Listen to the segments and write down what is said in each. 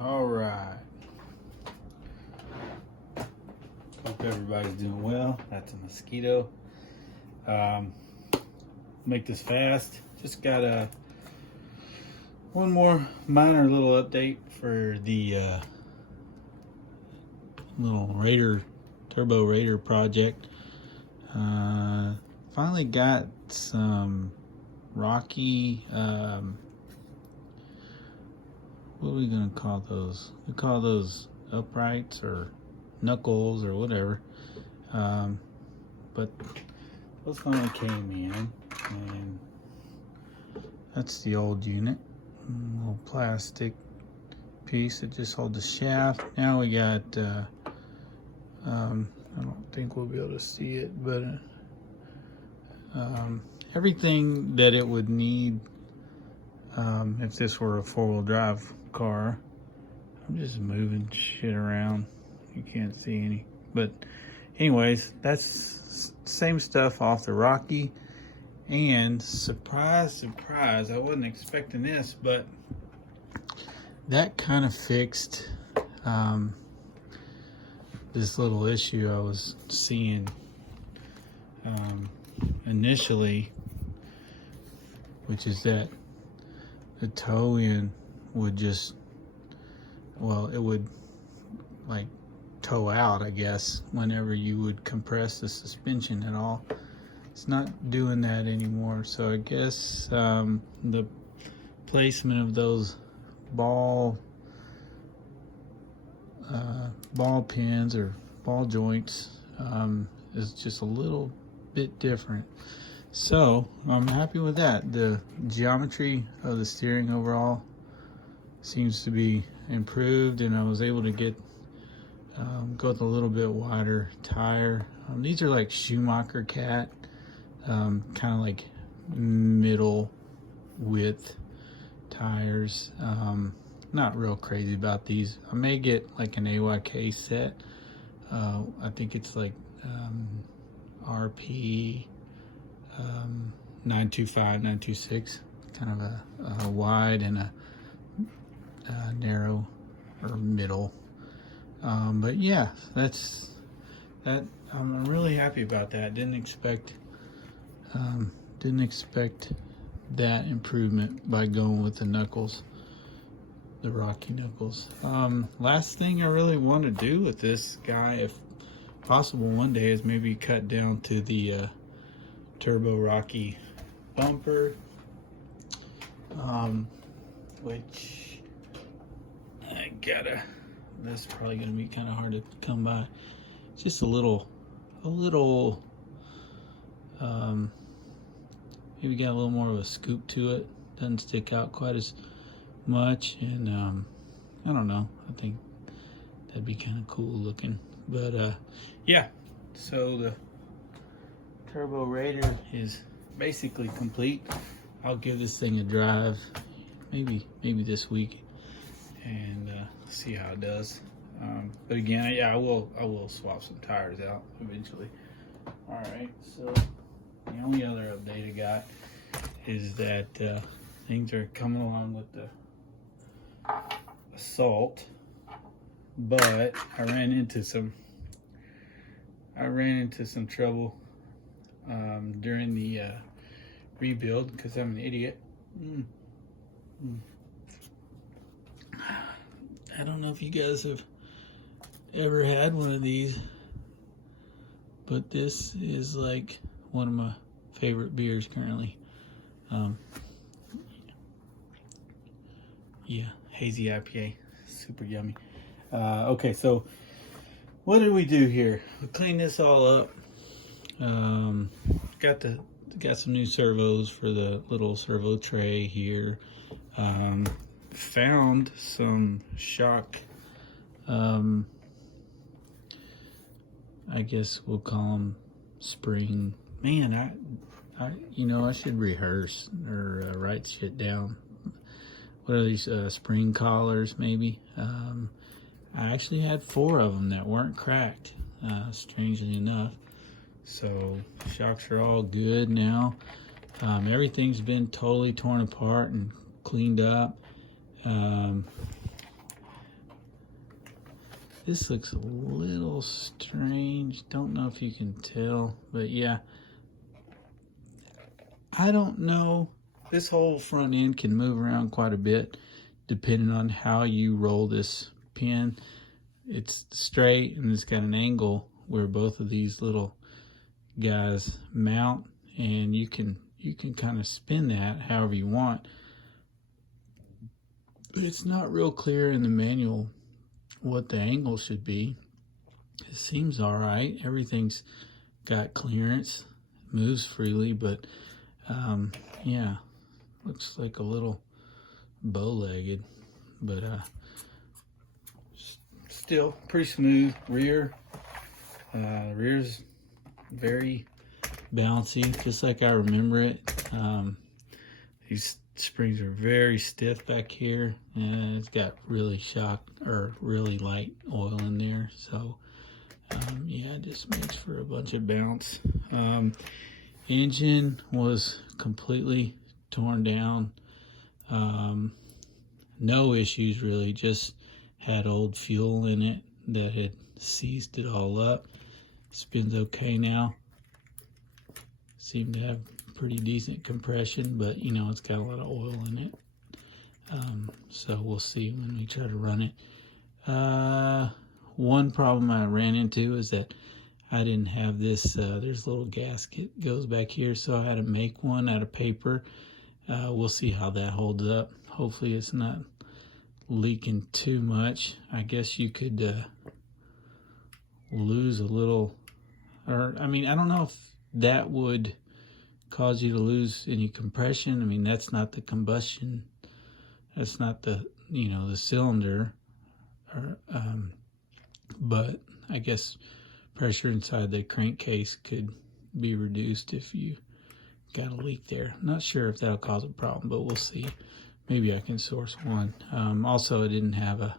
All right. Hope everybody's doing well. That's a mosquito. Make this fast. Just got one more minor little update for the little Raider Turbo Raider project. Finally got some rocky. What are we gonna call those? We call those uprights or knuckles or whatever. But those finally came in, and that's the old unit. A little plastic piece that just holds the shaft. Now we got. I don't think we'll be able to see it, but everything that it would need if this were a four-wheel drive car. I'm just moving shit around. You can't see any. But anyways, that's same stuff off the Rocky. And surprise, surprise, I wasn't expecting this, but that kind of fixed this little issue I was seeing initially, which is that the toe end would just, well, it would like toe out, I guess, whenever you would compress the suspension at all. It's not doing that anymore. So I guess the placement of those ball pins or ball joints is just a little bit different. So I'm happy with that. The geometry of the steering overall seems to be improved, and I was able to get go with a little bit wider tire. These are like Schumacher cat, kind of like middle width tires. Not real crazy about these. I may get like an AYK set. I think it's like RP 925, 926, kind of a wide and a narrow or middle. But yeah, that's that. I'm really happy about that. Didn't expect that improvement by going with the knuckles, the Rocky knuckles. Last thing I really want to do with this guy, if possible one day, is maybe cut down to the Turbo Rocky bumper, which I gotta, this is probably gonna be kind of hard to come by. It's just a little maybe got a little more of a scoop to it, doesn't stick out quite as much, and I don't know, I think that'd be kind of cool looking. But yeah, so the Turbo Raider is basically complete. I'll give this thing a drive maybe this week and see how it does. But again, yeah, I will swap some tires out eventually. All right, so the only other update I got is that things are coming along with the Assault, but I ran into some trouble during the rebuild because I'm an idiot. I don't know if you guys have ever had one of these, but this is like one of my favorite beers currently. Yeah, hazy IPA, super yummy. Okay, so what did we do here? We cleaned this all up. Got some new servos for the little servo tray here. Found some shock, I guess we'll call them spring. Man, I should rehearse or write shit down. What are these, spring collars maybe? I actually had 4 of them that weren't cracked, strangely enough. So shocks are all good now. Everything's been totally torn apart and cleaned up. This looks a little strange. Don't know if you can tell, but yeah. I don't know. This whole front end can move around quite a bit depending on how you roll this pin. It's straight and it's got an angle where both of these little guys mount, and you can kind of spin that however you want. It's not real clear in the manual what the angle should be. It seems all right. Everything's got clearance, moves freely, but yeah, looks like a little bow-legged, but still pretty smooth. Rear's very bouncy, just like I remember it. These springs are very stiff back here, and it's got really really light oil in there, so yeah, it just makes for a bunch of bounce. Engine was completely torn down. No issues really, just had old fuel in it that had seized it all up. Spins okay now. Seemed to have pretty decent compression, but you know, it's got a lot of oil in it. So we'll see when we try to run it. One problem I ran into is that I didn't have this, there's a little gasket goes back here, so I had to make one out of paper. We'll see how that holds up. Hopefully it's not leaking too much. I guess you could lose a little, or I mean, I don't know if that would cause you to lose any compression. I mean, that's not the combustion, that's not the, you know, the cylinder, or, but I guess pressure inside the crankcase could be reduced if you got a leak there. Not sure if that'll cause a problem, but we'll see. Maybe I can source one. Also, I didn't have a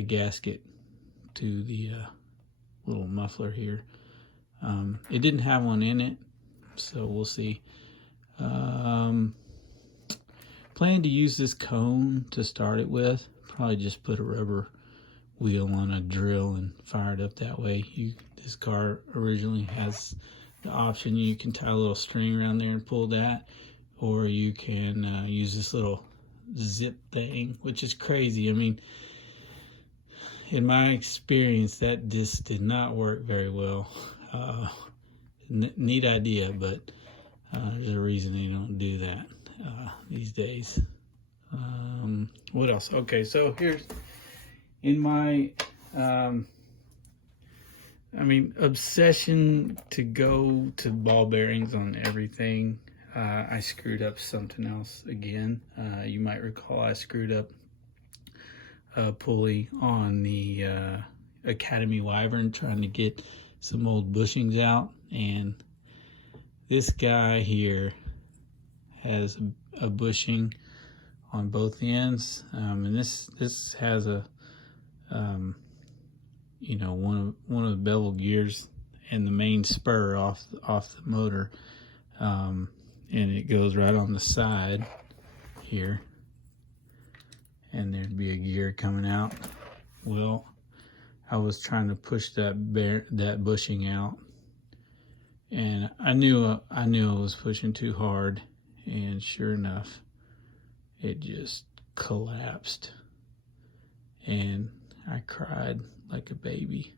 gasket to the little muffler here. It didn't have one in it, so we'll see. Plan to use this cone to start it with. Probably just put a rubber wheel on a drill and fire it up that way. This car originally has the option, you can tie a little string around there and pull that, or you can use this little zip thing, which is crazy. I mean, in my experience, that just did not work very well. Neat idea, but there's a reason they don't do that these days. What else? Okay, so here's in my obsession to go to ball bearings on everything. I screwed up something else again. You might recall I screwed up a pulley on the Academy Wyvern trying to get some old bushings out, and this guy here has a bushing on both ends, and this has a you know, one of the bevel gears and the main spur off the motor, and it goes right on the side here, and there'd be a gear coming out. Well, I was trying to push that bushing out, and I knew I was pushing too hard, and sure enough, it just collapsed, and I cried like a baby.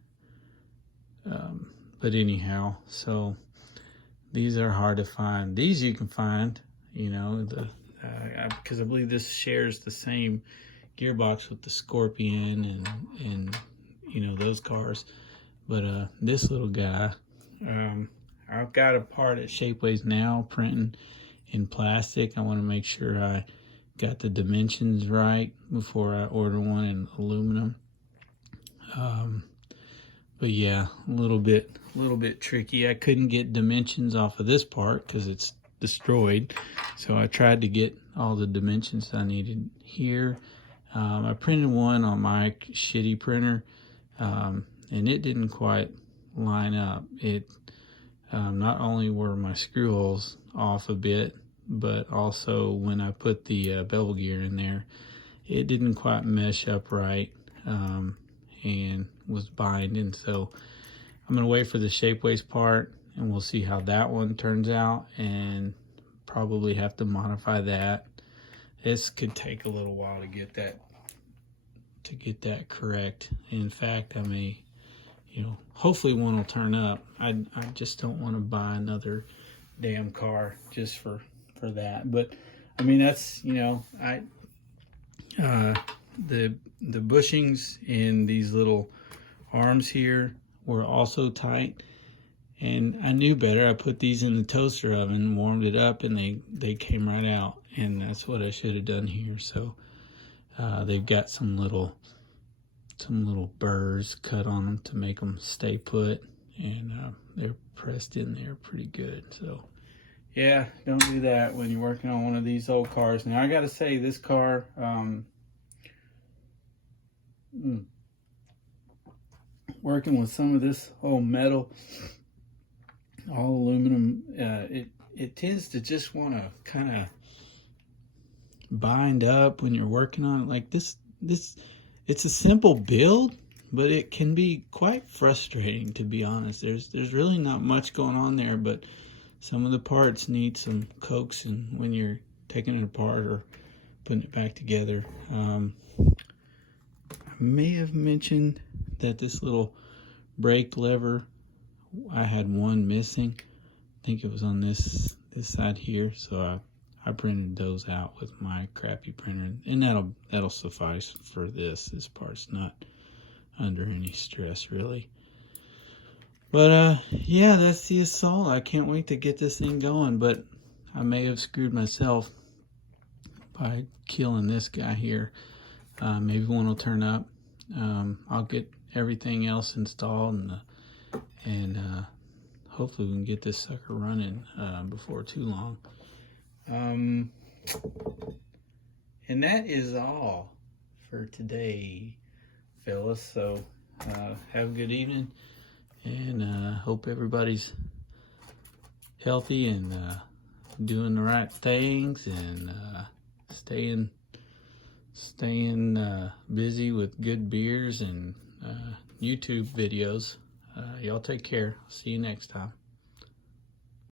But anyhow, so these are hard to find. These you can find, you know, because I believe this shares the same gearbox with the Scorpion and you know, those cars. But this little guy, I've got a part at Shapeways now printing in plastic. I want to make sure I got the dimensions right before I order one in aluminum. But yeah, a little bit tricky. I couldn't get dimensions off of this part because it's destroyed, so I tried to get all the dimensions I needed here. I printed one on my shitty printer, and it didn't quite line up. It not only were my screw holes off a bit, but also when I put the bevel gear in there, it didn't quite mesh up right. and was binding. So I'm gonna wait for the shapeways part, and we'll see how that one turns out, and probably have to modify that. This could take a little while to get that correct. In fact, I may, hopefully one will turn up. I just don't want to buy another damn car just for that. But I mean, that's, the bushings in these little arms here were also tight, and I knew better. I put these in the toaster oven, warmed it up, and they came right out, and that's what I should have done here. So they've got some little burrs cut on them to make them stay put, and they're pressed in there pretty good. So yeah, don't do that when you're working on one of these old cars. Now I gotta say, this car, working with some of this old metal, all aluminum, it tends to just want to kind of bind up when you're working on it. Like this it's a simple build, but it can be quite frustrating, to be honest. There's really not much going on there, but some of the parts need some coaxing when you're taking it apart or putting it back together. I may have mentioned that this little brake lever, I had one missing. I think it was on this side here, so I printed those out with my crappy printer, and that'll suffice for this. This part's not under any stress, really. But yeah, that's the Assault. I can't wait to get this thing going, but I may have screwed myself by killing this guy here. Maybe one will turn up. I'll get everything else installed, and hopefully we can get this sucker running before too long. And that is all for today, fellas. So have a good evening, and hope everybody's healthy and doing the right things, and staying busy with good beers and YouTube videos. Y'all take care. See you next time.